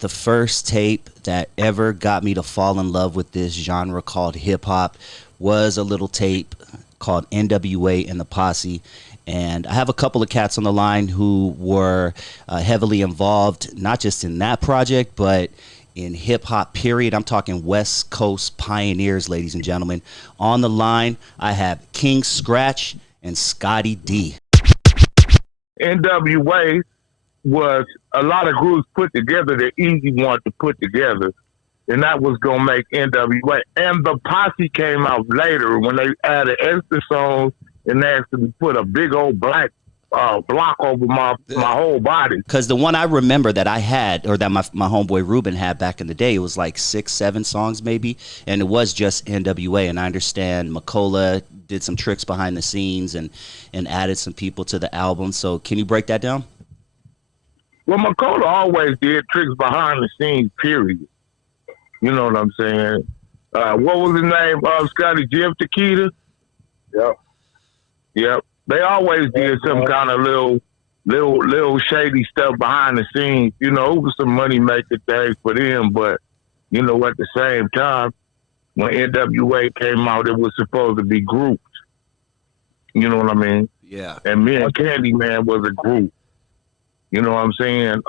the first tape that ever got me to fall in love with this genre called hip hop was a little tape called NWA and the Posse. And I have a couple of cats on the line who were heavily involved, not just in that project, but in hip hop, period. I'm talking West Coast pioneers, ladies and gentlemen. On the line, I have King Scratch and Scotty D. NWA was a lot of groups put together, the easy one to put together, and that was going to make NWA. And the Posse came out later when they added extra songs and they actually put a big old black block over my whole body. Because the one I remember that I had, or that my homeboy Ruben had back in the day, it was like 6, 7 songs maybe, and it was just NWA. And I understand Macola did some tricks behind the scenes and added some people to the album. So can you break that down? Well, Macola always did tricks behind the scenes, period. You know what I'm saying? What was his name? Scotty Jim Takita? Yep. They always did some kind of little shady stuff behind the scenes. You know, it was some money making things for them, but you know, at the same time, when NWA came out, it was supposed to be groups. You know what I mean? Yeah. And me and Candyman was a group. You know what I'm saying?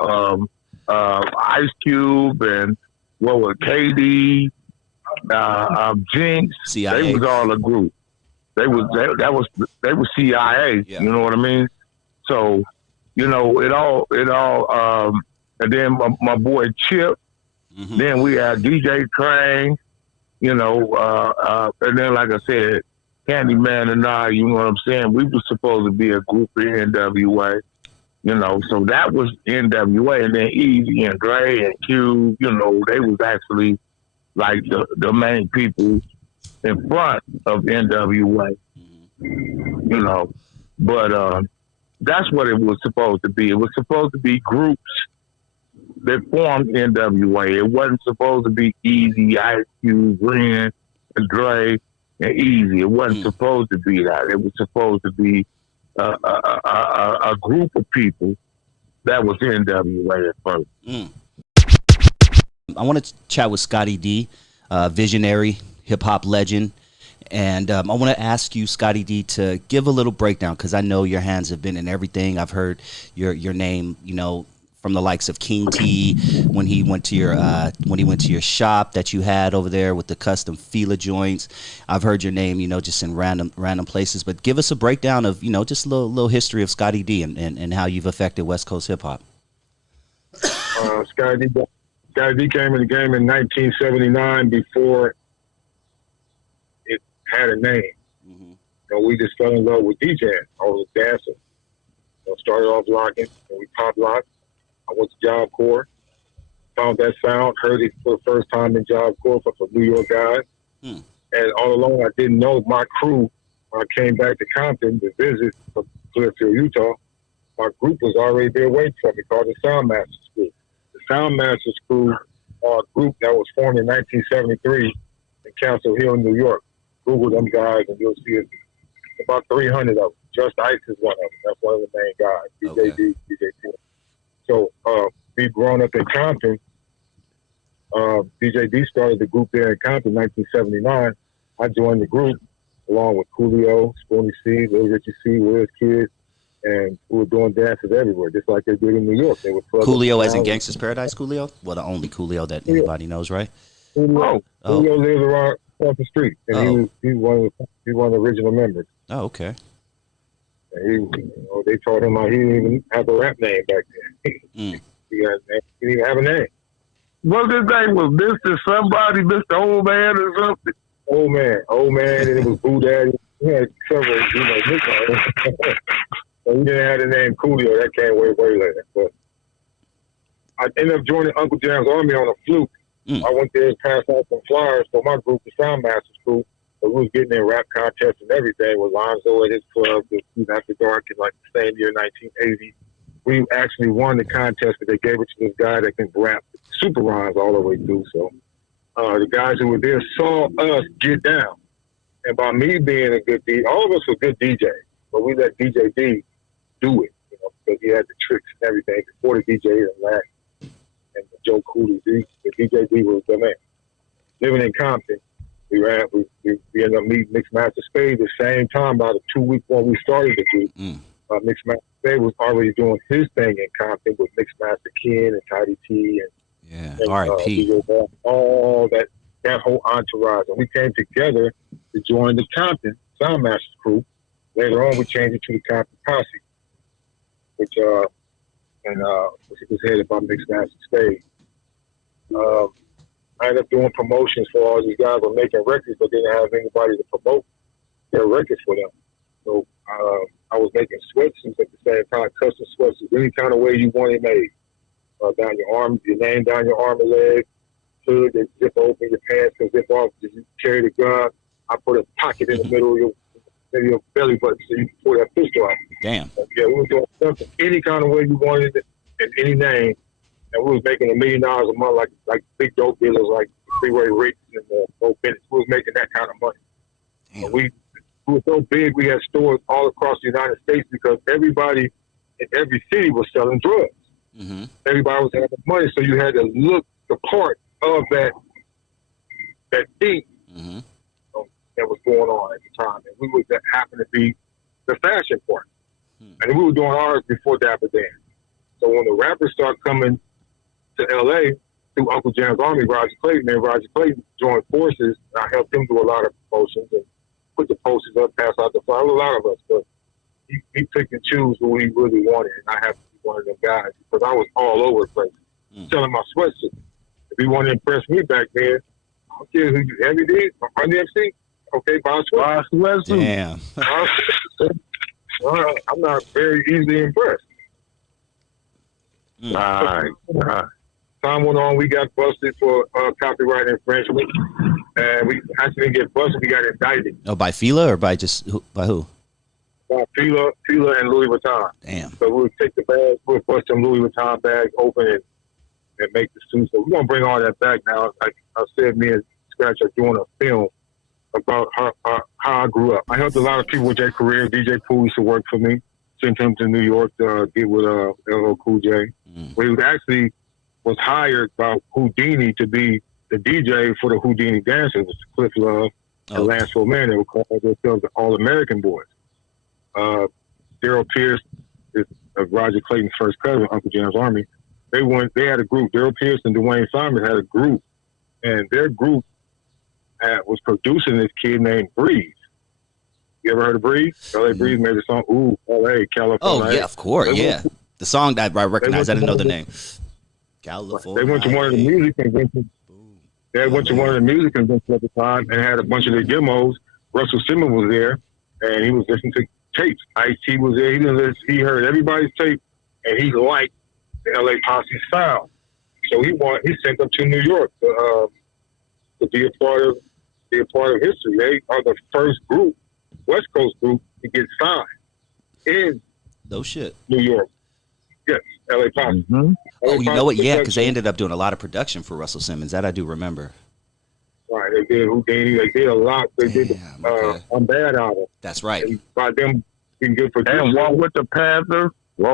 Ice Cube and what was KD, Jinx. CIA. They was all a group. They was CIA. Yeah. You know what I mean? So, you know, it all. And then my boy Chip. Mm-hmm. Then we had DJ Train. You know, and then like I said, Candyman and I. You know what I'm saying? We were supposed to be a group in NWA. You know, so that was NWA, and then Easy and Dre and Cube, you know, they was actually like the main people in front of NWA, you know. But that's what it was supposed to be. It was supposed to be groups that formed NWA. It wasn't supposed to be Easy, Ice Cube, Ren, and Dre, and Easy. It wasn't supposed to be that. It was supposed to be a group of people that was NWA at first. I want to chat with Scotty D, visionary hip hop legend, and I want to ask you, Scotty D, to give a little breakdown because I know your hands have been in everything. I've heard your name, you know, from the likes of King T when he went to your shop that you had over there with the custom Fila joints. I've heard your name, you know, just in random places. But give us a breakdown of, you know, just a little history of Scotty D and how you've affected West Coast hip hop. Scotty D came in the game in 1979 before it had a name. Mm-hmm. You know, we just fell in love with DJing. I was a dancer. You know, started off locking, and we pop locked. I went to Job Corps, found that sound, heard it for the first time in Job Corps from some New York guys. And all along, I didn't know my crew, when I came back to Compton to visit from Clearfield, Utah, my group was already there waiting for me, called the Soundmasters Group. The Soundmasters Group are a group that was formed in 1973 in Castle Hill, New York. Google them guys and you'll see it. About 300 of them. Just Ice is one of them. That's one of the main guys. DJ D, DJ T. So, me growing up in Compton, DJ D started the group there in Compton in 1979. I joined the group along with Coolio, Spoonie C, Little Richie C, Wiz Kid, and we were doing dances everywhere, just like they did in New York. They were Coolio as in Gangsta's Paradise Coolio? Well, the only Coolio that anybody knows, right? Coolio lives around off the street, and he's one of the original members. Oh, okay. And they taught him how he didn't even have a rap name back then. He didn't even have a name. What his name was? Mr. Somebody, Mr. Old Man or something? Old Man, and it was Boo Daddy. He had several, nicknames. So he didn't have the name Coolio. That came way later. But I ended up joining Uncle Jam's Army on a fluke. I went there and passed out some flyers for my group, the Soundmasters Group. So we was getting in rap contests and everything with Lonzo at his club, After Dark, in like the same year, 1980. We actually won the contest, but they gave it to this guy that can rap super rhymes all the way through. So the guys who were there saw us get down. And by me being a good DJ, all of us were good DJs, but we let DJ D do it, because he had the tricks and everything before the DJ and that. And Joe Cooley. The DJ D was the man. Living in Compton, we ended up meeting Mixmaster Spade the same time, about a 2 week when we started the group. Mixmaster Spade was already doing his thing in Compton with Mixmaster Ken and Scotty D and R.I.P. All that whole entourage. And we came together to join the Compton Soundmasters crew. Later on, we changed it to the Compton Posse, which was headed by Mixmaster Spade. I ended up doing promotions for all these guys were making records, but didn't have anybody to promote their records for them. So I was making sweatsuits at the same time, custom sweatsuits, any kind of way you want it made. Down your arm, your name down your arm and leg, hood, and zip open, your pants can zip off. You carry the gun. I put a pocket in the middle of your belly button so you can pull that pistol out. Damn. Yeah, we were doing something any kind of way you wanted it, in any name. And we was making $1 million a month, like big dope dealers, like Freeway Ricks and Bo Bennett. We was making that kind of money. Damn. We were so big, we had stores all across the United States because everybody in every city was selling drugs. Mm-hmm. Everybody was having money, so you had to look the part of that thing that was going on at the time. And we would happen to be the fashion part. And we were doing ours before Dapper Dan. So when the rappers started coming to L.A. through Uncle Jam's Army, Roger Clayton joined forces. I helped him do a lot of promotions and put the posters up, pass out the flyer. A lot of us, but he picked and choose who he really wanted, and I happened to be one of them guys because I was all over the place selling my sweatsuit. If he wanted to impress me back then, I don't care who you heavy did, Run MC, okay, buy a sweatsuit. Damn. I'm not very easily impressed. Time went on, we got busted for copyright infringement, and we actually didn't get busted, we got indicted. Oh, by Fila or by by who? By Fila and Louis Vuitton. Damn. So we'll take the bags, we'll bust some Louis Vuitton bags open and make the suit. So we're going to bring all that back now. Like I said, me and Scratch are doing a film about how I grew up. I helped a lot of people with their career. DJ Pooh used to work for me. Sent him to New York to get with LL Cool J. Where he was hired by Houdini to be the DJ for the Houdini Dancers, Cliff Love and Lance Roman. They were called themselves the All-American Boys. Daryl Pierce is Roger Clayton's first cousin, Uncle Jam's Army. They had a group. Daryl Pierce and Dwayne Simon had a group, and their group was producing this kid named Breeze. You ever heard of Breeze? L.A. Breeze made the song, Ooh, L.A., California. Oh, yeah, of course, yeah. The song that I recognize, I didn't know the name. California. They went to one of the music conventions. They went to one of the music conventions at the time and had a bunch of their demos. Russell Simmons was there, and he was listening to tapes. Ice-T was there. He heard everybody's tape, and he liked the L.A. Posse sound. So he sent them to New York to be a part of history. They are the first group, West Coast group, to get signed in New York. Yes, L.A. Posse. Oh, you know what? Yeah, because they ended up doing a lot of production for Russell Simmons. That I do remember. Right, they did Houdini. They did a lot. They did I'm Bad album. That's right. And by them being good for and Walk with the Panther. They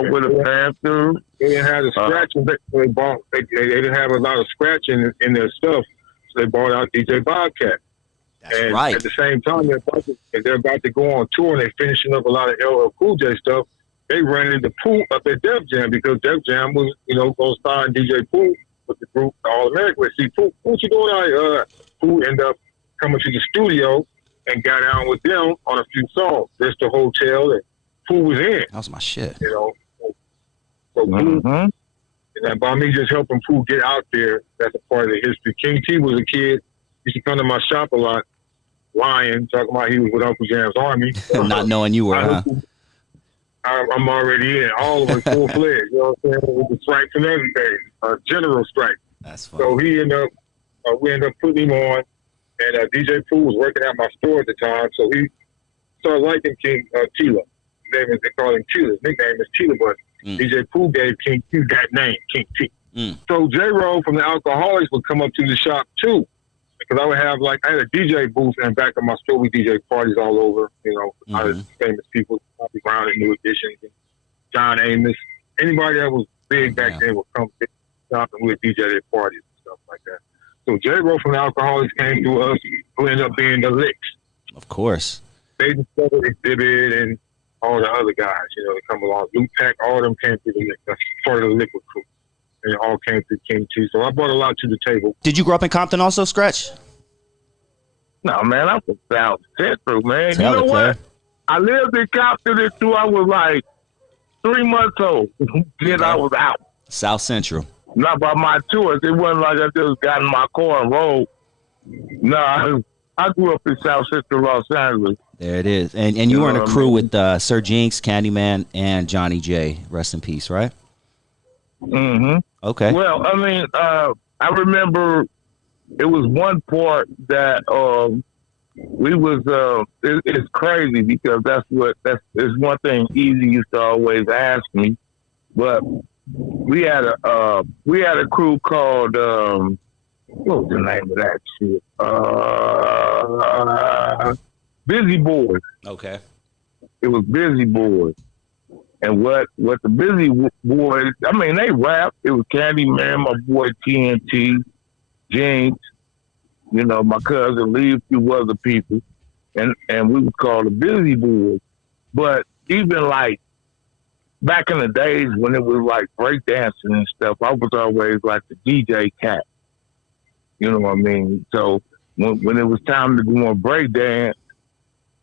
didn't have the scratching. They didn't have a lot of scratching in their stuff, so they brought out DJ Bobcat. That's and right. At the same time, they're about to go on tour, and they're finishing up a lot of LL Cool J stuff. They ran into Pooh up at Def Jam because Def Jam was, going to sign DJ Pooh with the group All American. See, Pooh, what you doing out here? Pooh ended up coming to the studio and got down with them on a few songs. There's the Hotel, and Pooh was in. That was my shit. So Pooh, and then by me just helping Pooh get out there, that's a part of the history. King T was a kid, used to come to my shop a lot, lying, talking about he was with Uncle Jam's Army. Not knowing you were, huh? I'm already in, all of it full-fledged, you know what I'm saying, with the stripes and everything, general stripes. That's funny. So we ended up putting him on, and DJ Pooh was working at my store at the time, so he started liking King Tila. They call him Tila. His nickname is Tila, but DJ Pooh gave King T that name, King T. So J-Roll from the Alcoholics would come up to the shop too, because I had a DJ booth in the back of my store. We DJ parties all over, a lot of famous people, Bobby Brown and New Edition, John Amos. Anybody that was big back then would come. with DJ at parties and stuff like that. So J-Ro from the Alcoholics came to us, who ended up being the Licks. Of course. They discovered Exhibit and all the other guys, that come along. Lou Tech, all of them came through the Licks. That's part of the Liquid crew. And it all came through King T. So I brought a lot to the table. Did you grow up in Compton also, Scratch? No, man, I'm from South Central, man. Tell you know it, what? Claire. I lived in Compton until I was like 3 months old. Then I was out. South Central. Not by my choice. It wasn't like I just got in my car and rode. No, I grew up in South Central Los Angeles. There it is. And you were in a crew with Sir Jinx, Candyman, and Johnny J. Rest in peace, right? Mm-hmm. Okay. Well, I mean, I remember it was one part that we was. It's crazy because it's one thing Easy used to always ask me, but we had a crew called what was the name of that shit? Busy Boys. Okay. It was Busy Boys. And what the Busy Boys, I mean, they rap. It was Candyman, my boy TNT, Jinx, my cousin Lee, a few other people. And we was called the Busy Boys. But even like back in the days when it was like breakdancing and stuff, I was always like the DJ cat. You know what I mean? So when it was time to go on breakdance,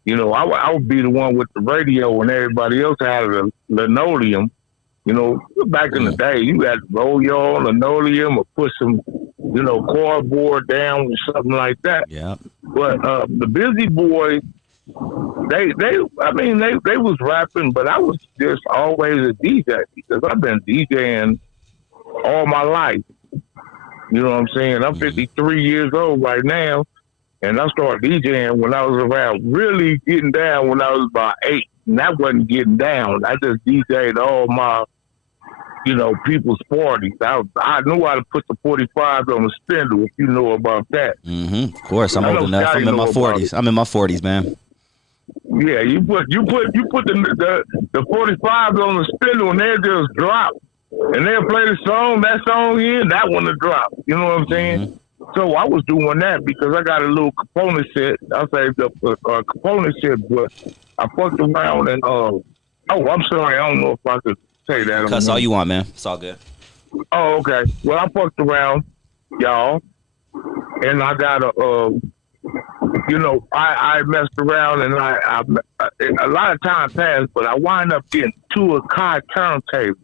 I would be the one with the radio when everybody else had a linoleum. Back in the day, you had to roll your own linoleum or put some, cardboard down or something like that. Yeah. But the Busy Boys, they was rapping, but I was just always a DJ because I've been DJing all my life. You know what I'm saying? I'm 53 years old right now. And I started DJing when I was around, really getting down when I was about 8. And that wasn't getting down. I just DJ'd all my, people's parties. I knew how to put the 45s on the spindle, if you know about that. Mm-hmm. Of course, I'm old enough. I'm in my 40s. I'm in my 40s, man. Yeah, you put the 45s on the spindle and they'll just drop. And they'll play the song, that song in, that one will drop. You know what I'm saying? Mm-hmm. So I was doing that because I got a little component set. I saved up a component set, but I fucked around and I'm sorry, I don't know if I could say that. Cuss all you want, man. It's all good. Oh, okay. Well, I fucked around, y'all, and I got I messed around and I a lot of time passed, but I wind up getting 2 Akai turntables,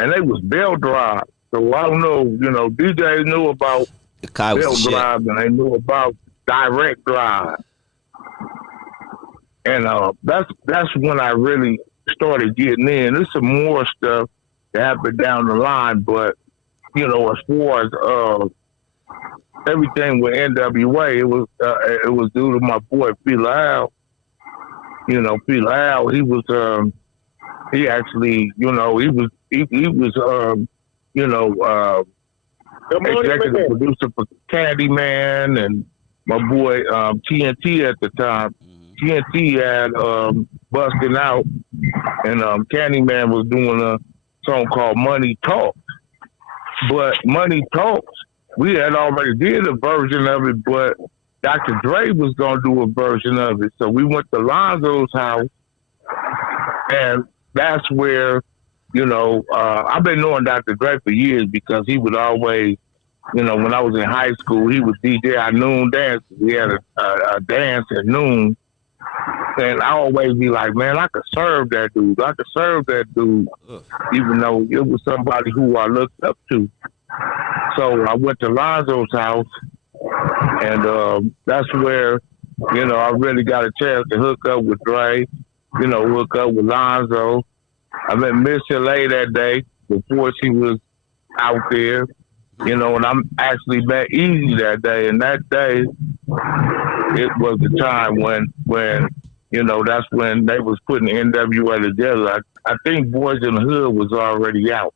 and they was bell drive. So I don't know, DJs knew about bell drive and they knew about direct drive. And that's when I really started getting in. There's some more stuff that happened down the line, but, as far as everything with NWA, it was due to my boy P. Lyle. P. Lyle, he was, he actually, he was executive producer for Candyman and my boy TNT at the time. TNT had Busting Out, and Candyman was doing a song called Money Talks. But Money Talks, we had already did a version of it, but Dr. Dre was going to do a version of it. So we went to Lonzo's house, and that's where I've been knowing Dr. Dre for years because he would always, when I was in high school, he would DJ our noon dance. We had a dance at noon. And I always be like, man, I could serve that dude. Even though it was somebody who I looked up to. So I went to Lonzo's house, and that's where, I really got a chance to hook up with Dre, hook up with Lonzo. I met Miss LA that day before she was out there, and I'm actually met Easy that day. And that day, it was the time when that's when they was putting NWA together. I think Boys in the Hood was already out.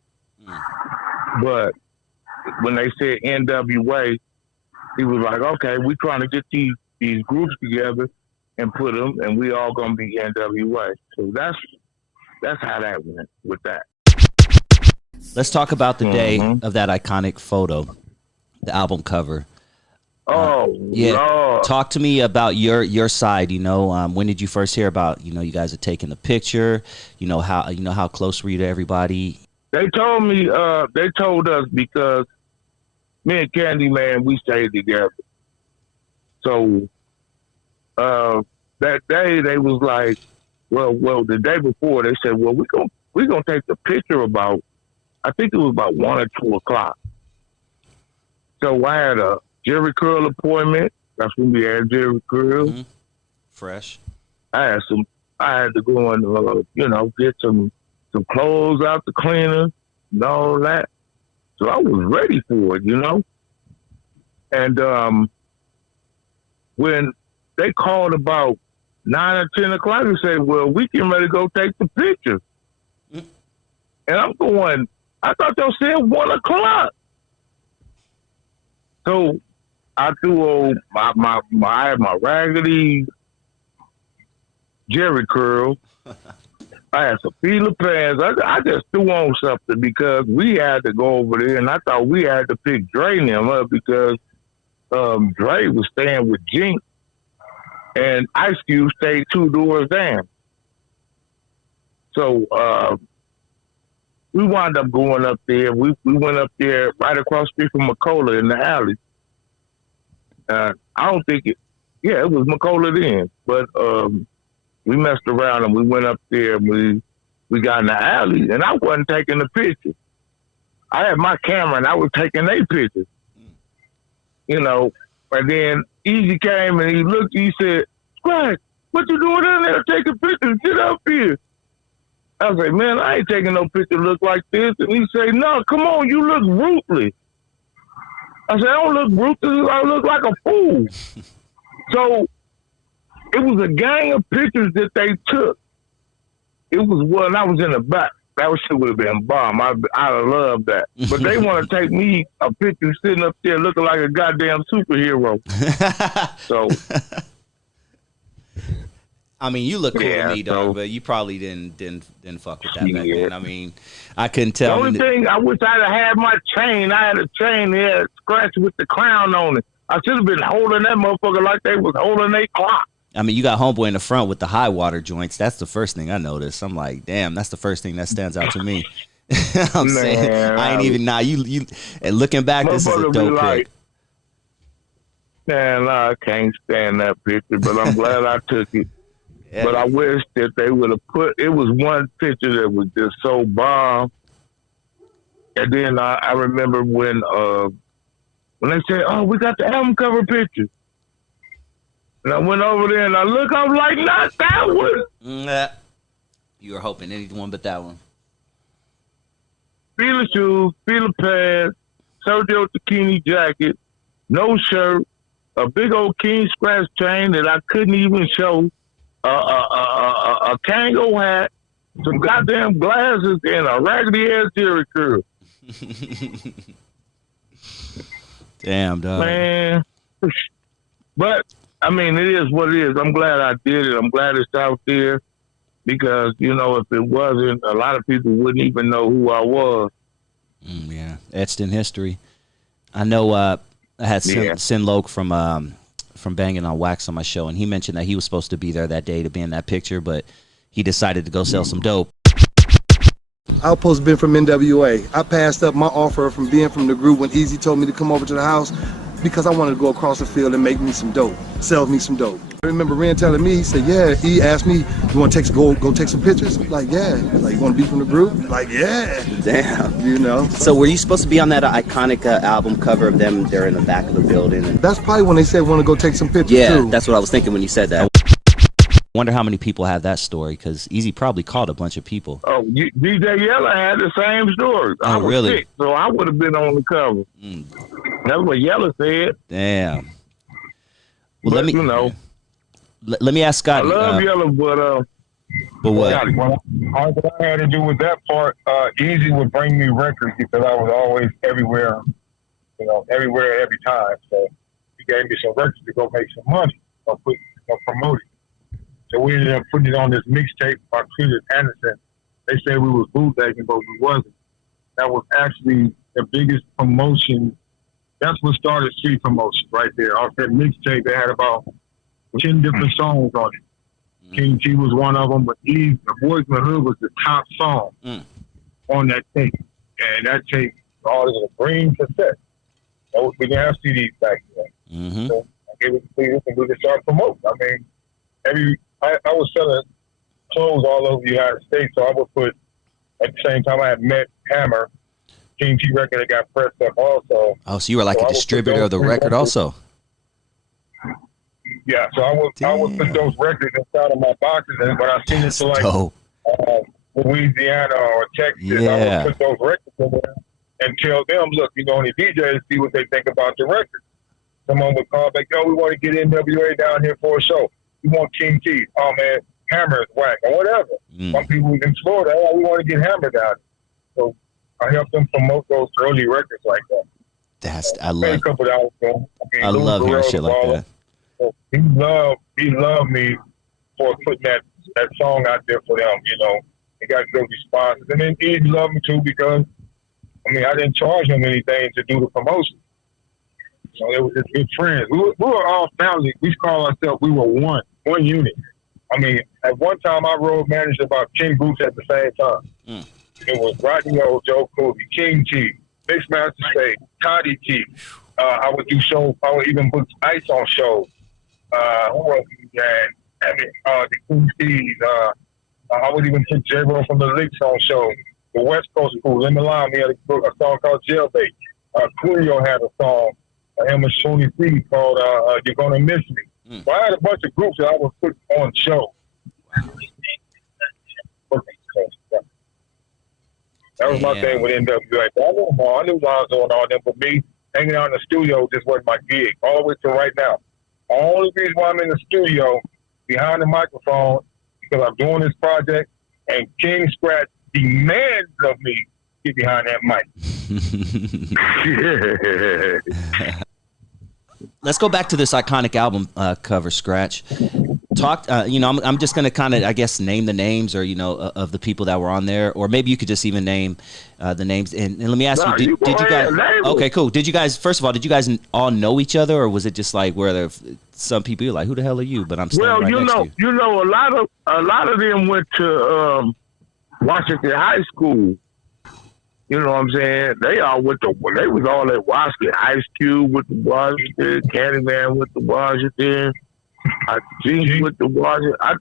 But when they said NWA, he was like, okay, we're trying to get these groups together and put them, and we all going to be NWA. So that's how that went with that. Let's talk about the day of that iconic photo, the album cover. Yeah. Lord. Talk to me about your side. When did you first hear about you guys are taking the picture? How close were you to everybody? They told me. They told us because me and Candyman, we stayed together. So that day they was like, well, the day before they said, well, we're gonna take the picture about. I think it was about 1 or 2 o'clock. So I had a Jerry Curl appointment. That's when we had Jerry Curl. Mm-hmm. Fresh. I had to go and get some clothes out the cleaner and all that. So I was ready for it, And when they called about 9 or 10 o'clock, they said, "Well, we getting ready to go take the picture." Mm-hmm. And I'm going, I thought they said 1 o'clock. So I threw I had my raggedy Jerry Curl. I had some Fila pants. I just threw on something because we had to go over there, and I thought we had to pick Dre and them up because Dre was staying with Jinx, and Ice Cube stayed 2 doors down. So we wound up going up there. We went up there right across the street from McCullough in the alley. I don't think it was McCullough then, but we messed around and we went up there and we got in the alley, and I wasn't taking the picture. I had my camera and I was taking their pictures, and then Easy came and he looked, he said, "Scratch, what you doing in there taking pictures? Get up here." I was like, "Man, I ain't taking no picture look like this." And he said, "No, come on, you look ruthless." I said, "I don't look ruthless, I look like a fool." So it was a gang of pictures that they took. It was one, I was in the back. That shit would have been bomb. I'd have loved that. But they want to take me a picture sitting up there looking like a goddamn superhero. So I mean, you look cool to me, dog, but you probably didn't fuck with that back then. I mean, I couldn't tell. The only thing, I wish I'd have had my chain. I had a chain there, scratched with the crown on it. I should have been holding that motherfucker like they was holding their clock. I mean, you got homeboy in the front with the high water joints. That's the first thing I noticed. I'm like, damn, that's the first thing that stands out to me. I'm saying, I ain't even you. And looking back, this is a dope pic. Man, I can't stand that picture, but I'm glad I took it. Yeah. But I wish that they would have it was one picture that was just so bomb. And then I remember when they said, "Oh, we got the album cover picture." And I went over there and I look, I'm like, not that one. Nah. You were hoping anyone but that one. Fila shoes, Fila pants, Sergio Tacchini jacket, no shirt, a big old King Scratch chain that I couldn't even show, a Kango hat, some goddamn glasses, and a raggedy ass Jerry Curl. Damn, dog. Man. But, I mean, it is what it is. I'm glad I did it. I'm glad it's out there because, if it wasn't, a lot of people wouldn't even know who I was. Yeah, etched in history. I know I had Sin Loke from Banging on Wax on my show, and he mentioned that he was supposed to be there that day to be in that picture, but he decided to go sell some dope. I was supposed to be from NWA. I passed up my offer from being from the group when Easy told me to come over to the house because I wanted to go across the field and make me some dope, sell me some dope. I remember Ren telling me, he said, yeah, he asked me, you want to go take some pictures? I'm like, yeah. Like, you want to be from the group? Like, yeah. Damn. So were you supposed to be on that iconic album cover of them? They're in the back of the building. That's probably when they said want to go take some pictures, yeah, too. That's what I was thinking when you said that. Wonder how many people have that story, because Easy probably called a bunch of people. Oh, DJ Yella had the same story. Oh, I was really? sick, so I would have been on the cover. That's what Yella said. Damn. Well, but, let me ask Scotty. I love Yella, but what? All that I had to do with that part, Easy would bring me records because I was always everywhere, everywhere, every time. So he gave me some records to go make some money or promote it. So we ended up putting it on this mixtape by Cletus Anderson. They said we was bootlegging, but we wasn't. that was actually the biggest promotion. That's what started street promotion right there. Off that mixtape, they had about 10 different songs on it. King T was one of them, but The Boys in the Hood was the top song on that tape. And that tape, all of the green cassette. We didn't have CDs back then. So I gave it to people and we could start promoting. I mean, I was selling clothes all over the United States, so I would put, at the same time I had met Hammer, King T record that got pressed up also. Oh, so you were like a distributor of the record also? Yeah, so I would put those records inside of my boxes, and when I send it to like Louisiana or Texas, I would put those records in there and tell them, look, you know, the DJs see what they think about the record. Someone would call back, yo, we want to get NWA down here for a show. We want King T. Oh man, Hammer is whack or whatever. Some people in Florida, oh, we want to get Hammer down. So I helped them promote those early records like that. I love. A couple of hours I love hearing shit like that. So he loved me for putting that song out there for them. You know, he got good responses, and then he loved me too because I mean I didn't charge him anything to do the promotion. So it was just good friends. We were all family. We call ourselves. We were one unit. I mean, at one time I road managed about 10 groups at the same time. It was Rodney O, Joe Cooley, King T, Mixmaster State, Scotty D. I would do shows. I would even put Ice on shows. Who else? And the Cool Steez. I would even put J-Ro from the Licks on shows. The West Coast Crew, in Milan, we had a song called Jailbait. Coolio had a song, him and Shoney C called You're Gonna Miss Me. So I had a bunch of groups that I would put on shows. That was my thing with NWA. I knew what I was doing all them, but me hanging out in the studio just wasn't my gig, all the way to right now. The only reason why I'm in the studio behind the microphone because I'm doing this project, and King Scratch demands of me to get behind that mic. Let's go back to this iconic album cover, Scratch. You know, I'm just going to kind of, I guess, name the names or, you know, of the people that were on there. Or maybe you could just even name the names. And let me ask you, did you guys, okay, cool. Did you guys, first of all, did you guys all know each other? Or was it just like where there some people you're like, who the hell are you? But I'm standing right next to you. You know, a lot of them went to Washington High School. You know what I'm saying? They was all at Washington. Ice Cube with the Washington, Candyman with the Washington, G with the Washington. I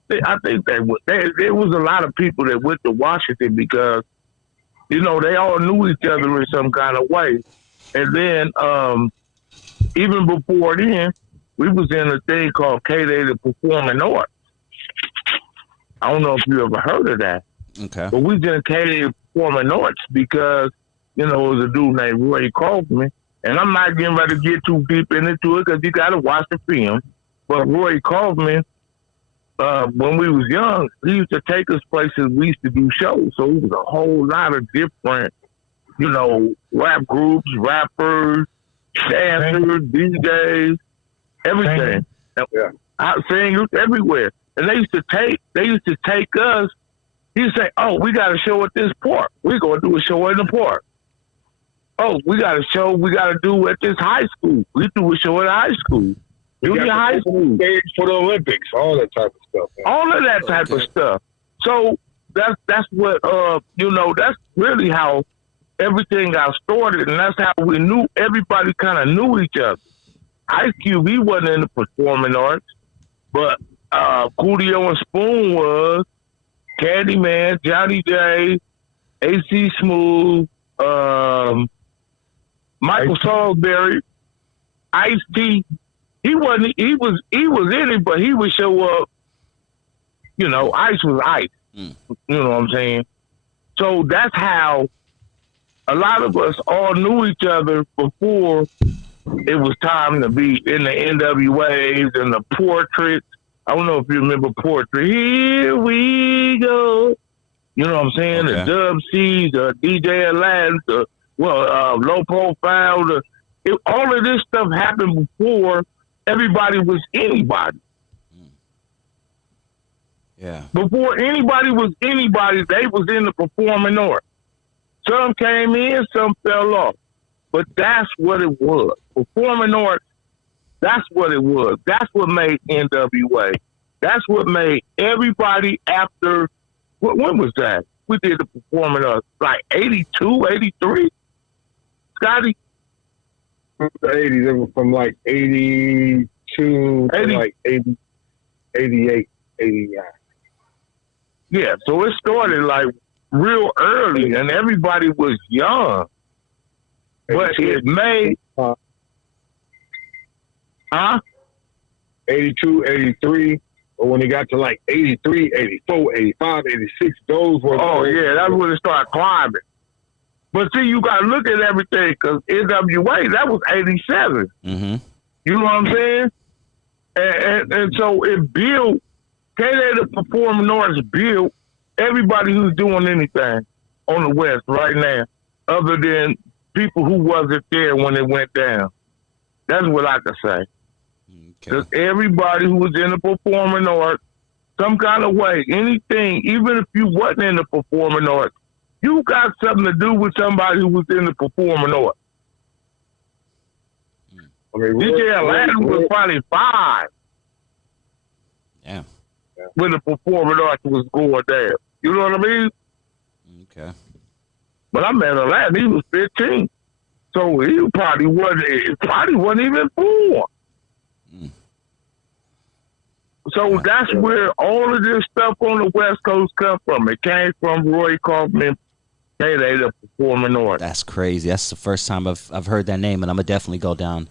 think there was a lot of people that went to Washington because, you know, they all knew each other in some kind of way. And then even before then, we was in a thing called K-Day, the Performing Arts. I don't know if you ever heard of that. Okay. But we was in K-Day Performing Arts because, you know, it was a dude named Roy Kaufman. And I'm not getting ready to get too deep into it because you got to watch the film. But Roy Kaufman, when we was young, he used to take us places we used to do shows. So it was a whole lot of different, you know, rap groups, rappers, dancers, DJs, everything. Singers everywhere. And they used to take us. He'd say, oh, we got a show at this park. We're going to do a show in the park. Oh, we got a show we got to do at this high school. We do a show at high school. Junior high school. Stage for the Olympics, all that type of stuff. Man. All of that type of stuff. So that's what, you know, that's really how everything got started. And that's how we knew, everybody kind of knew each other. Ice Cube, he wasn't in the performing arts, but Coolio and Spoon was. Candyman, Johnny J, AC Smooth, Michael Salisbury, Ice T. He was in it, but he would show up. You know, Ice was Ice. You know what I'm saying? So that's how a lot of us all knew each other before it was time to be in the NWAs and the Portraits. I don't know if you remember Portrait. Here we go. You know what I'm saying? Okay. The Dub C's, the DJ Aladdin, Low Profile. All of this stuff happened before everybody was anybody. Yeah. Before anybody was anybody, they was in the performing arts. Some came in, some fell off. But that's what it was. Performing arts, that's what it was. That's what made NWA. That's what made everybody after, when was that? We did the performing arts, like 82, 83? Scotty? The 80s, it was from like 82 to like 80, 88, 89. Yeah, so it started like real early and everybody was young. But it made... 82, 83, or when it got to like 83, 84, 85, 86, those were... Oh, yeah, that's when it started climbing. But see, you got to look at everything because NWA, that was 87. Mm-hmm. You know what I'm saying? And so it built, K-Day the Performing Arts built everybody who's doing anything on the West right now, other than people who wasn't there when it went down. That's what I can say. Because everybody who was in the performing arts, some kind of way, anything, even if you wasn't in the performing arts, you got something to do with somebody who was in the performing arts. I mean, DJ Aladdin was probably 5. Yeah. When the performing arts was going down. You know what I mean? Okay. But I met Aladdin, he was 15. So he probably wasn't even 4. So that's where all of this stuff on the West Coast come from. It came from Roy Kaufman, K-Day the Performing Arts. That's crazy. That's the first time I've heard that name, and I'm gonna definitely go down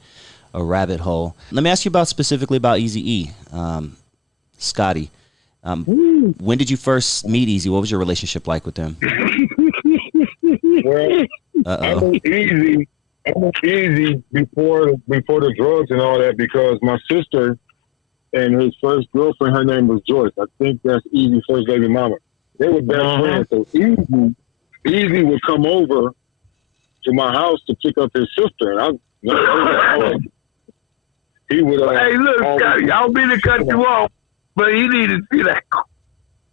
a rabbit hole. Let me ask you specifically about Eazy-E, Scotty. When did you first meet Eazy? What was your relationship like with him? Well, I moved Eazy before the drugs and all that because my sister and his first girlfriend, her name was Joyce. I think that's Eazy's first baby mama. They were best friends. So Eazy would come over to my house to pick up his sister, and he would. Hey, look, Scotty, I don't mean to cut you off, but he needed to see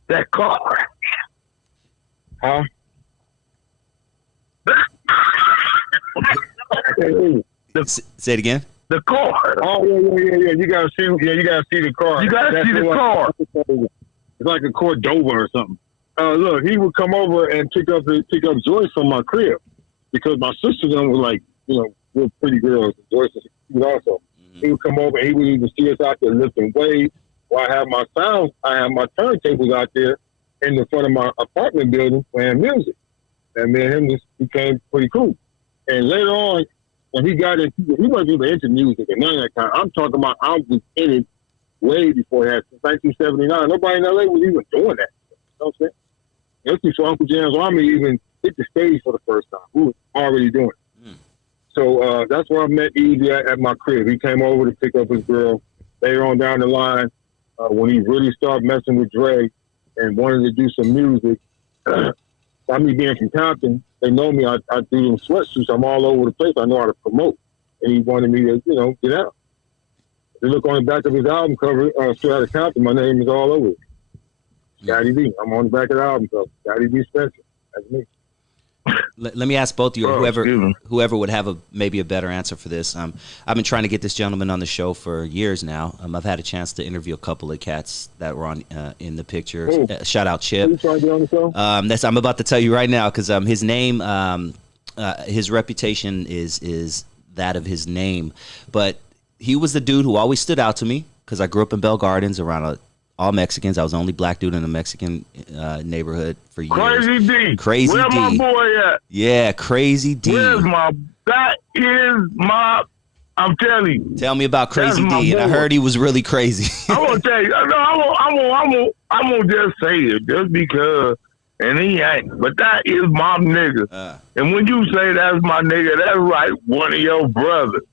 that car. Huh? Say it again. The car. Oh yeah. You gotta see the car. You gotta see the car. It's like a Cordova or something. Look, he would come over and pick up Joyce from my crib because my sister and them were like, real pretty girls. Joyce was cute also. He would come over and he would even see us out there lifting weights. While I have my turntables out there in the front of my apartment building playing music. And me and him just became pretty cool. And later on, when he got into, he wasn't even into music and none of that kind. I'm talking about I was in it way before that, since 1979. Nobody in LA was even doing that. You know what I'm saying? That's before Uncle Jam's Army even hit the stage for the first time. We was already doing it. So that's where I met Eazy at my crib. He came over to pick up his girl. Later on down the line, when he really started messing with Dre and wanted to do some music, by me being from Compton, they know me. I do them sweatsuits. I'm all over the place. I know how to promote. And he wanted me to, get out. If you look on the back of his album cover, Straight Outta Compton, my name is all over it. Scotty D. I'm on the back of the album cover. Scotty D Spencer. That's me. Let me ask both of you, whoever would have maybe a better answer for this. I've been trying to get this gentleman on the show for years now. I've had a chance to interview a couple of cats that were on in the picture. Shout out Chip. You trying to get on the show? I'm about to tell you right now because his name, his reputation is that of his name. But he was the dude who always stood out to me because I grew up in Bell Gardens around all Mexicans. I was the only black dude in a Mexican neighborhood for years. Crazy D. Crazy Where D. my boy at? Yeah, Crazy D. I'm telling you. Tell me about Crazy D. And I heard he was really crazy. I'm gonna tell you. No, I'm gonna just say it just because, and he ain't. But that is my nigga. And when you say that's my nigga, that's like one of your brothers.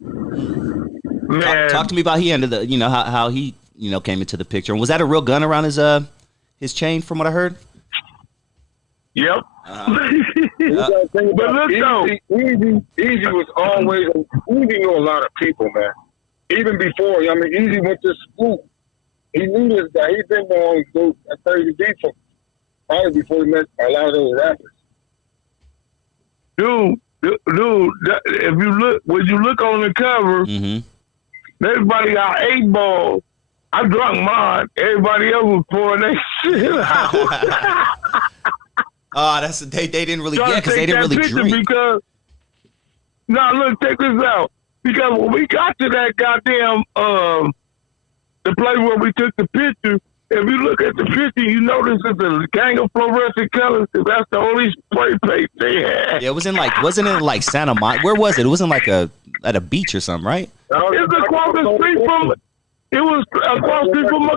Man, Talk to me about he ended the, how he, came into the picture. And was that a real gun around his chain, from what I heard? Yep. But look though, Eazy was always. Eazy knew a lot of people, man. Even before, Eazy went to school. He knew this guy. He'd been on Crazy D for probably before he met a lot of those rappers. dude, if when you look on the cover, everybody got 8 balls. I drunk mine. Everybody else was pouring that shit out. Oh, they didn't really get because they didn't really drink. Because, look, check this out. Because when we got to that goddamn the place where we took the picture, if you look at the picture, you notice it's a gang of fluorescent colors because that's the only spray paint they had. Yeah, wasn't it like Santa Monica? Where was it? It wasn't like at a beach or something, right? It's across the street from. It was across the street from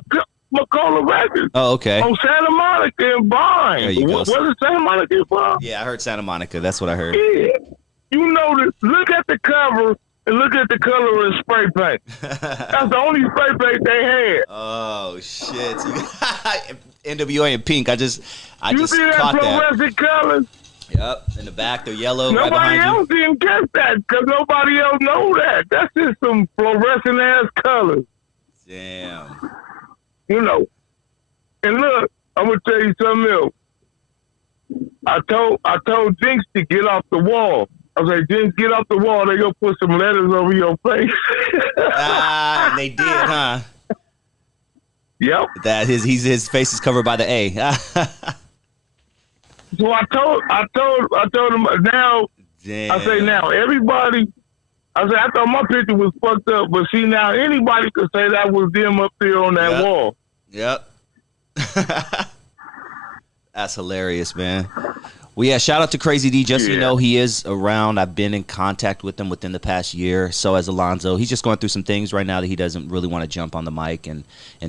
McCullough Records. Oh, okay. On Santa Monica and Vine. There you go. Was it Santa Monica and Vine? Yeah, I heard Santa Monica. That's what I heard. Yeah. You notice. Look at the cover. And look at the color of the spray paint. That's the only spray paint they had. Oh shit! NWA in pink. I just you see that caught fluorescent colors? Yep. In the back, they're yellow. Nobody right behind else didn't get that because nobody else know that. That's just some fluorescent ass colors. Damn. You know. And look, I'm gonna tell you something else. I told Jinx to get off the wall. I was like, Jinx, get off the wall. They gonna put some letters over your face. They did, huh? Yep. That his face is covered by the A. So I told him now. Damn. I say now everybody. I thought my picture was fucked up, but see now anybody could say that was them up there on that wall. Yep. That's hilarious, man. Well, yeah, shout out to Crazy D. Just so you know, he is around. I've been in contact with him within the past year. So has Alonzo. He's just going through some things right now that he doesn't really want to jump on the mic and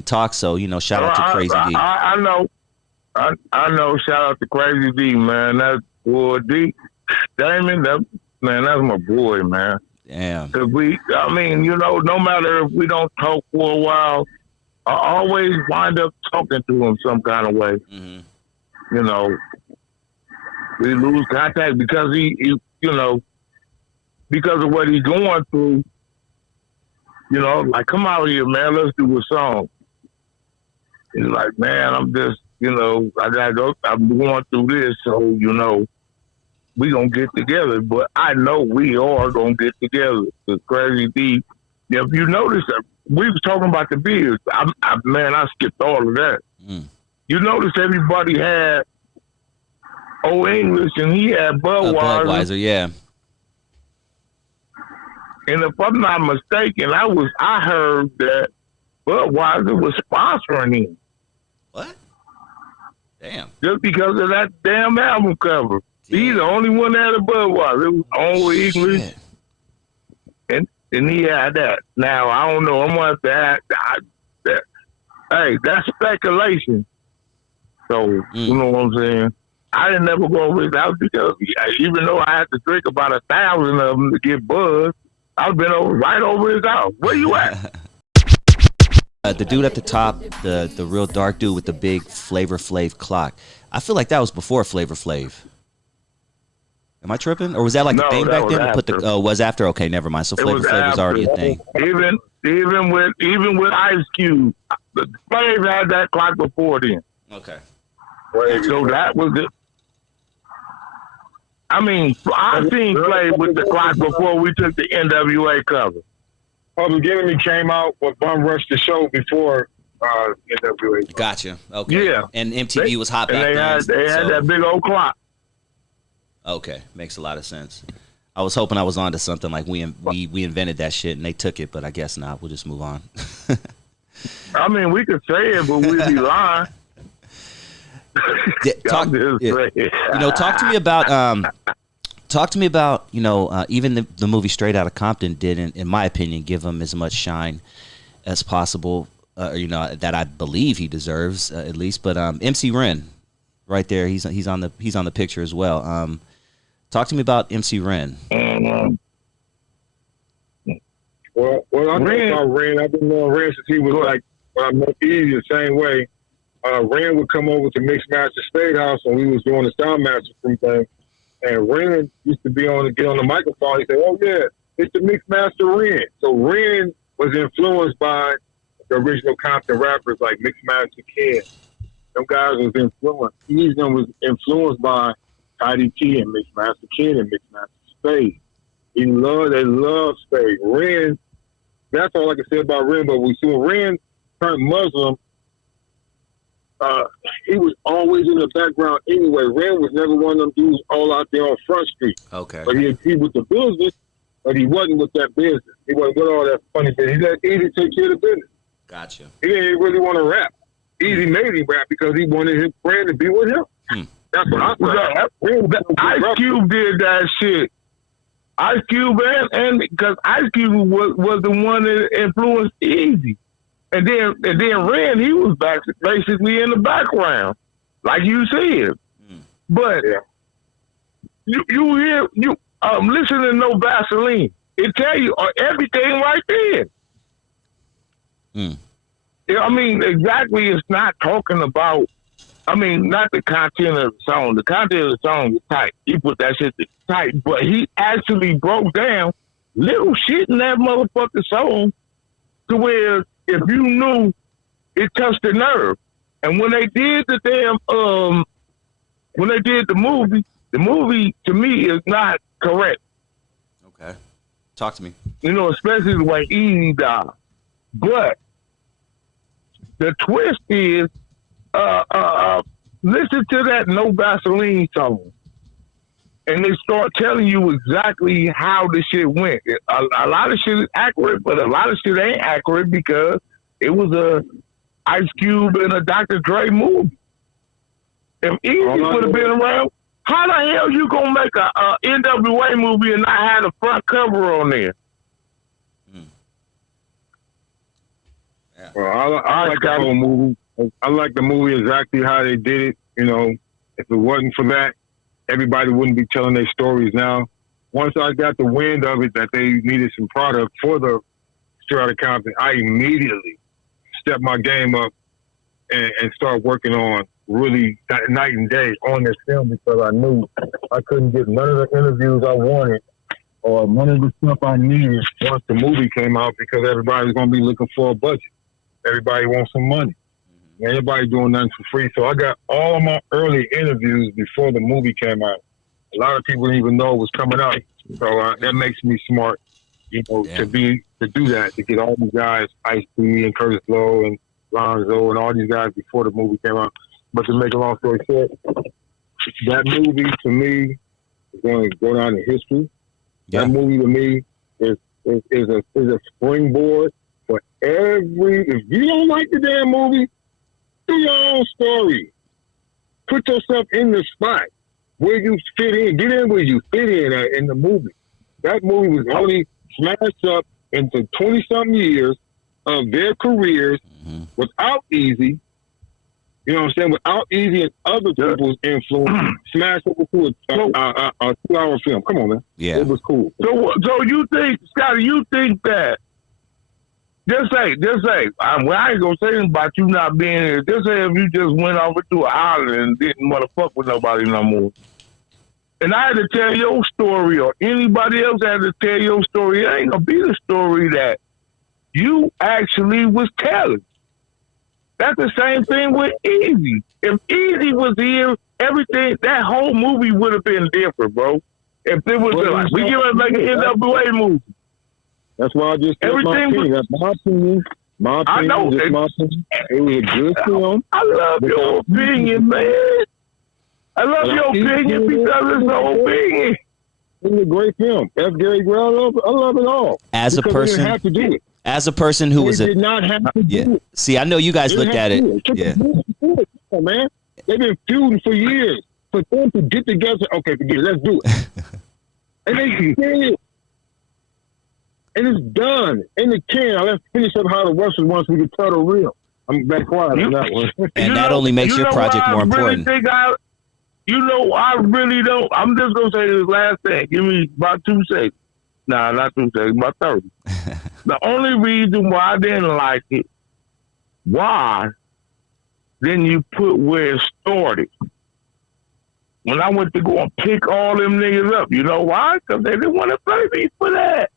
talk. So, shout out to Crazy D. I know. I know. Shout out to Crazy D, man. That's boy D. Damon, that's my boy, man. Damn. Cause no matter if we don't talk for a while, I always wind up talking to him some kind of way. Mm-hmm. We lose contact because he because of what he's going through. Like, come out here, man. Let's do a song. He's like, man, I'm just, I gotta go. I'm going through this, so we gonna get together. But I know we are gonna get together. The Crazy D. If you notice, we was talking about the beers. I skipped all of that. Mm. You notice everybody had Old English, and he had Budweiser. Budweiser, yeah. And if I'm not mistaken, I heard that Budweiser was sponsoring him. What? Damn. Just because of that damn album cover. Damn. He's the only one that had a Budweiser. It was Old English. And he had that. Now, I don't know. I'm going to have to hey, that's speculation. So, you know what I'm saying? I didn't never go over his house because even though I had to drink about 1,000 of them to get buzzed, I've been right over his house. Where you at? The dude at the top, the real dark dude with the big Flavor Flav clock. I feel like that was before Flavor Flav. Am I tripping? Or was that like the thing back then? Was after? Okay, never mind. So Flavor Flav was already a thing. Even with Ice Cube, Flav had that clock before then. Okay. So that was it. I seen Flav with the clock before we took the NWA cover. Public Enemy came out with Bum Rush the Show before NWA. Gotcha. Okay. Yeah. And MTV was hot back then. They had that big old clock. Okay, makes a lot of sense. I was hoping I was onto something like we invented that shit and they took it, but I guess not. We'll just move on. We could say it, but we'd be lying. Talk to me about even the movie Straight Outta Compton didn't, in my opinion, give him as much shine as possible. That I believe he deserves at least. But MC Ren, right there, he's on the picture as well. Talk to me about MC Ren. Well, I know about Ren. I've been knowing Ren since he was like when I met Easy the same way. Ren would come over to Mixmaster State House when we was doing the Soundmaster Crew thing, and Ren used to get on the microphone. He said, "Oh yeah, it's the Mixmaster Ren." So Ren was influenced by the original Compton rappers like Mixmaster Kid. Them guys was influenced. Easy was influenced by Scotty D and Mixmaster Kid and Mixmaster Spade. They love Spade. Ren, that's all I can say about Ren, but we see when Ren turned Muslim, he was always in the background anyway. Ren was never one of them dudes all out there on Front Street. Okay. But he was the business, but he wasn't with that business. He wasn't with all that funny business. He let Easy take care of the business. Gotcha. He didn't really want to rap. Easy made him rap because he wanted his friend to be with him. That's what I thought. Ice Cube did that shit. Ice Cube and because Ice Cube was the one that influenced Easy. And then Ren, he was basically in the background, like you said. But you hear listen to No Vaseline. It tell you everything right there. I mean, exactly. It's not talking about. I mean, not the content of the song. The content of the song is tight. He put that shit tight, but he actually broke down little shit in that motherfucking song to where if you knew, it touched the nerve. And when they did the damn, when they did the movie to me is not correct. Okay. Talk to me. You know, especially the way Easy died. But the twist is, listen to that No Vaseline song. And they start telling you exactly how the shit went. A lot of shit is accurate, but a lot of shit ain't accurate because it was a Ice Cube and a Dr. Dre movie. If Easy would have been around, how the hell you gonna make a NWA movie and not have the front cover on there? Well, I like the whole movie. I like the movie exactly how they did it. You know, if it wasn't for that, everybody wouldn't be telling their stories now. Once I got the wind of it that they needed some product for the Straight Outta Compton, I immediately stepped my game up and started working on really night and day on this film because I knew I couldn't get none of the interviews I wanted or none of the stuff I needed once the movie came out because everybody was going to be looking for a budget. Everybody wants some money. Anybody doing nothing for free. So I got all of my early interviews before the movie came out. A lot of people didn't even know it was coming out. So that makes me smart, you know, to do that, to get all these guys, Ice-T and Curtis Blow and Lonzo and all these guys before the movie came out. But to make a long story short, that movie to me is going to go down in history. That movie to me is a springboard for if you don't like the damn movie, do your own story. Put yourself in the spot where you fit in. Get in where you fit in the movie. That movie was only smashed up into 20-something years of their careers without Easy. You know what I'm saying? Without Easy and other people's influence, smashed up into a 2-hour film. Come on, man. Yeah. It was cool. So you think, Scotty, that just say, well, I ain't gonna say anything about you not being here. Just say if you just went over to an island and didn't want to fuck with nobody no more. And I had to tell your story or anybody else had to tell your story. It ain't gonna be the story that you actually was telling. That's the same thing with Easy. If Easy was here, everything, that whole movie would have been different, bro. If it was like, we give it like an NWA movie. That's why I just said my opinion. That's my opinion. My opinion. I know. Just my opinion. It was a good film. I love your opinion, man. I love your opinion because it's your opinion. It's a great film. F. Gary Gray, I love it all. As a person, they didn't have to do it. As a person who was did not have to do it. See, I know you guys looked at it. Yeah. Come on, man. They've been feuding for years. For them to get together, okay, forget it. Let's do it. And they did it. And it's done. In the can. Let's finish up how the Russians once we can tell the real. I'm back quiet on that one. And that only makes your project more important. I really don't. I'm just going to say this last thing. Give me about 2 seconds. Nah, not 2 seconds, about 30. The only reason why I didn't like it, why didn't you put where it started? When I went to go and pick all them niggas up, you know why? Because they didn't want to pay me for that.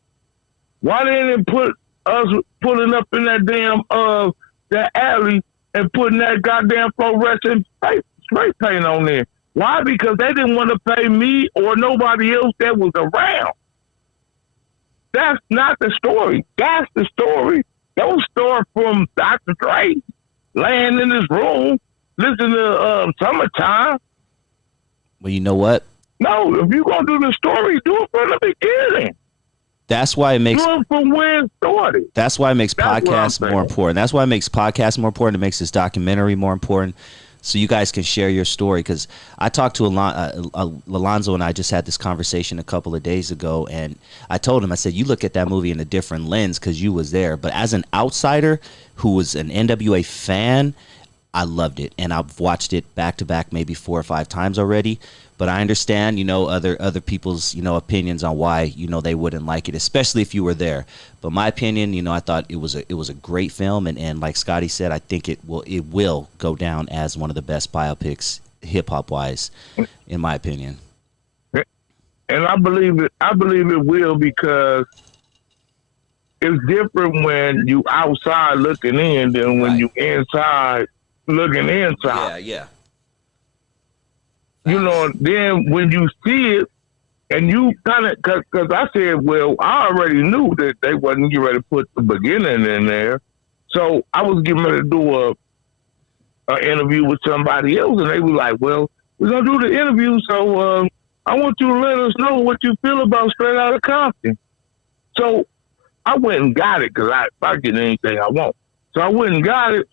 Why didn't it put us pulling up in that damn that alley and putting that goddamn fluorescent spray paint on there? Why? Because they didn't want to pay me or nobody else that was around. That's not the story. That's the story. Those stories from Dr. Dre laying in his room, listening to Summertime. Well, you know what? No, if you're going to do the story, do it from the beginning. That's why it makes do it from where it started. That's why it makes podcasts more important. That's why it makes podcasts more important. It makes this documentary more important. So you guys can share your story, because I talked to Alonzo, and I just had this conversation a couple of days ago, and I told him, I said, you look at that movie in a different lens because you was there. But as an outsider who was an NWA fan, I loved it, and I've watched it back to back maybe 4 or 5 times already. But I understand, other people's, opinions on why, they wouldn't like it, especially if you were there. But my opinion, I thought it was a great film, and like Scotty said, I think it will go down as one of the best biopics hip hop wise, in my opinion. And I believe it will, because it's different when you outside looking in than when you inside looking inside. Yeah. Then when you see it, and you kind of, because I said, well, I already knew that they wasn't getting ready to put the beginning in there. So I was getting ready to do an interview with somebody else, and they were like, well, we're going to do the interview, so I want you to let us know what you feel about Straight Outta Compton. So I went and got it, because I get anything I want. So I went and got it.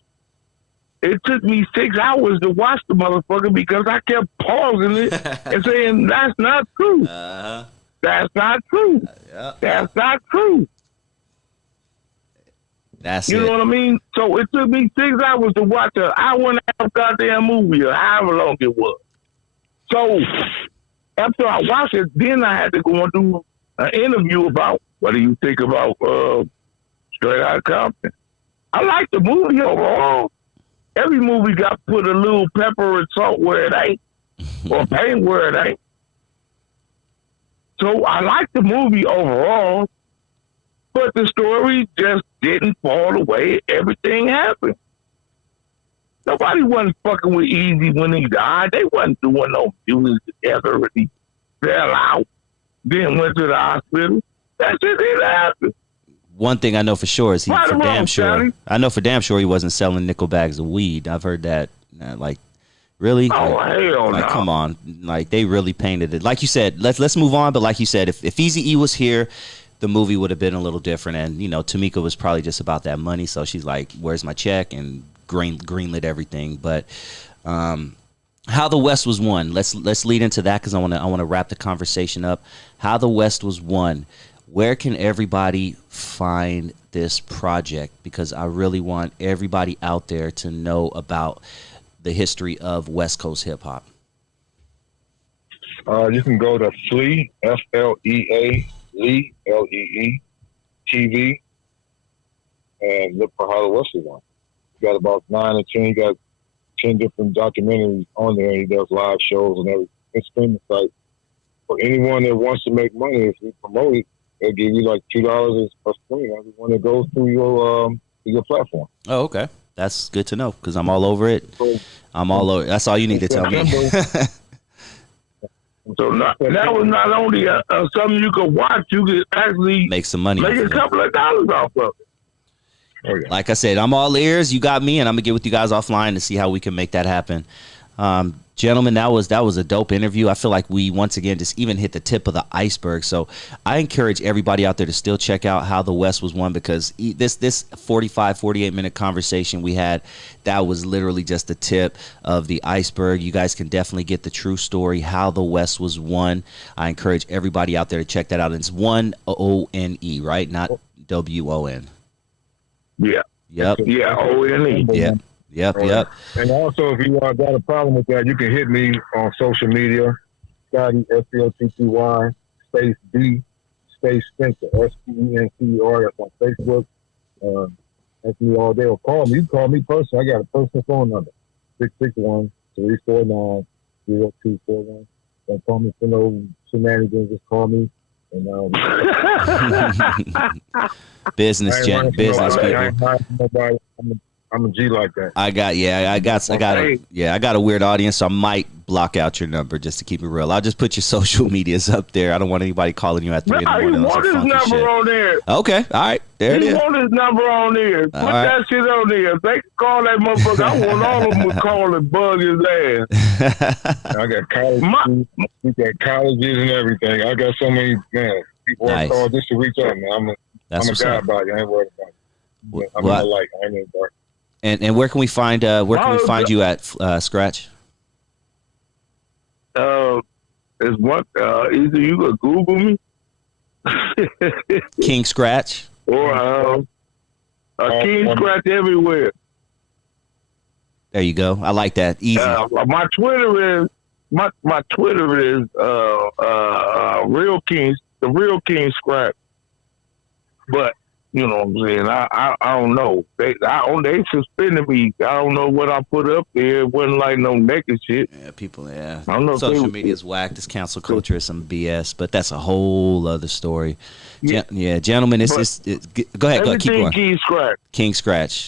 It took me 6 hours to watch the motherfucker, because I kept pausing it and saying, that's not true. That's not true. That's not true. You know what I mean? So it took me 6 hours to watch an hour and a half goddamn movie, or however long it was. So after I watched it, then I had to go and do an interview about, what do you think about Straight Outta Compton? I like the movie overall. Every movie got put a little pepper and salt where it ain't, or paint where it ain't. So I like the movie overall, but the story just didn't fall the way everything happened. Nobody wasn't fucking with Easy when he died. They wasn't doing no music together when he fell out, then went to the hospital. That shit didn't happen. One thing I know for sure is I know for damn sure he wasn't selling nickel bags of weed. I've heard that. Really? Oh, hell no. Come on. They really painted it. Like you said, let's move on. But like you said, if Eazy-E was here, the movie would have been a little different. And, Tamika was probably just about that money. So she's like, where's my check? And greenlit everything. But how the West was won. Let's lead into that, because I want to wrap the conversation up. How the West was won. Where can everybody find this project? Because I really want everybody out there to know about the history of West Coast hip hop. You can go to Flea, FLEA, Lee, LEE, TV, and look for How the West is on. You got about 9 or 10. You got 10 different documentaries on there. He does live shows and everything. It's streaming site. For anyone that wants to make money, if we promote it, they'll give you like $2 per screen. Everyone that goes through your platform. Oh, okay. That's good to know, because I'm all over it. I'm all over. That's all you need to tell me. So that was not only something you could watch, you could actually make some money. Make a couple of dollars off of it. Okay. Like I said, I'm all ears. You got me, and I'm gonna get with you guys offline to see how we can make that happen. Gentlemen, that was a dope interview. I feel like we once again just even hit the tip of the iceberg. So I encourage everybody out there to still check out How the West was won, because this 48 minute conversation we had, that was literally just the tip of the iceberg. You guys can definitely get the true story, How the West was won. I encourage everybody out there to check that out. It's ONE, right? Not WON. Yeah. Yep. Yeah, ONE. Yep. And also, if you got a problem with that, you can hit me on social media, Scotty, SCOTTY, space D, space Spencer, SPENCER. That's on Facebook. That's me all day. Or call me. You can call me personally. I got a personal phone number, 661-349-0241. Don't call me for no shenanigans. Just call me. And, business people. I'm a G like that. I got a weird audience, so I might block out your number just to keep it real. I'll just put your social medias up there. I don't want anybody calling you at 3 in the morning. He want his number on there. Okay, all right, there it is. He want his number on there. Put that shit on there. If they can call that motherfucker, I want all of them to call and bug his ass. I got college, we got colleges and everything. I got so many people want to call just to reach out, man. I'm a guy about it. I ain't worried about it. I'm in the light. I ain't in the dark. And where can we find you at, Scratch? It's one. Either you could Google me, King Scratch, or King Scratch everywhere. There you go. I like that. Easy. My Twitter is Real King, the Real King Scratch. But you know what I'm saying? I don't know. They suspended me. I don't know what I put up there. It wasn't like no naked shit. Yeah, people. Yeah, I don't know. Social media is whacked. This cancel culture is some BS. But that's a whole other story. Yeah, gentlemen. Go ahead. Keep going. King Scratch. King Scratch.